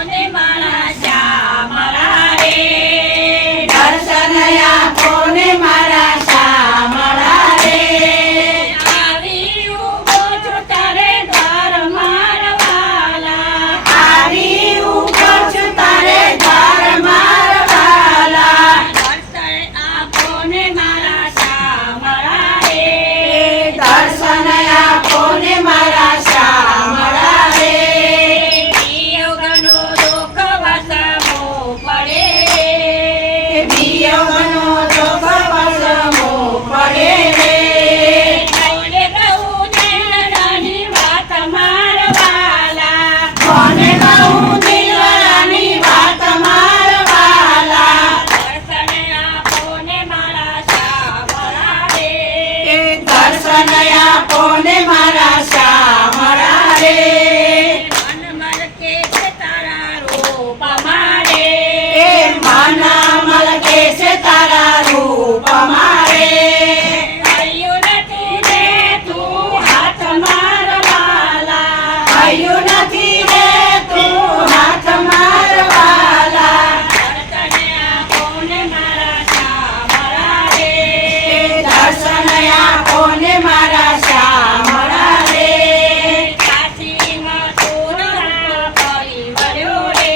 આપોને મારા શ્યામળા રે દર્શન આપોને મારા શ્યામળા રે આવી ઊભો છું તારે દ્વાર મારવાલા આવી ઊભો છું તારે દ્વાર મારવાલા દર્શન આપોને મારા શ્યામળા રે દર્શન આપોને મારા શ્યામળા રે વિયોગનો દુઃખ વસમો પડે વિયોગનો દુઃખ વસમો પડે રે કોને કહું દિલની વાત મારવાલા કોને કહું દિલની વાત મારવાલા દર્શન આપોને મારા શ્યામળા રે દર્શન આપોને મારા શ્યામળા રે મન મલકે છે તારા રૂપ મારે એ મન મલકે છે તારા રૂપ મારે કયું નથી રે તું હાથ મારવાલા કયું નથી રે તું હાથ મારવાલા દર્શન આપોને મારા શ્યામળા રે દર્શન આપોને મારા શ્યામળા રે કાશીમાં તુરના પરિવાર્યો રે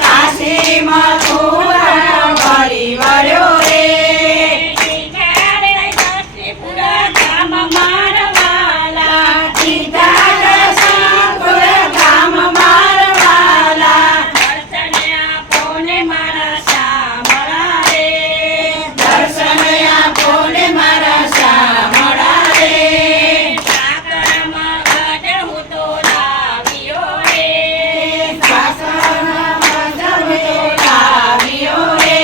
કાશીમાં તું વળી વળ્યો રે ત્યારે કાશીપુરા ગામ મારવાલા સીધા દર્શનપુર ગામ મારવાલા દર્શન આપોને મારા શ્યામળા રે દર્શન આપોને મારા શ્યામળા રે સાકરમાં ગઢ હું તો લાવ્યો રે શાસનમાં મધવે લાવ્યો રે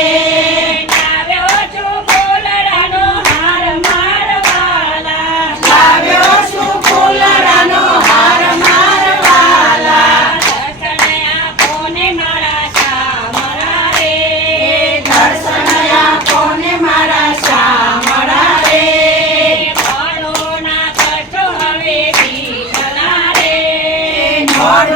લાવ્યો છું ફૂલડાનો હાર મારવાલા લાવ્યો છું ફૂલડાનો હાર મારવાલા દર્શન આપોને મારા શ્યામળા રે દર્શન આપોને મારા શ્યામળા રે ભણો ના કરશો હવે દીકરા રે મોડું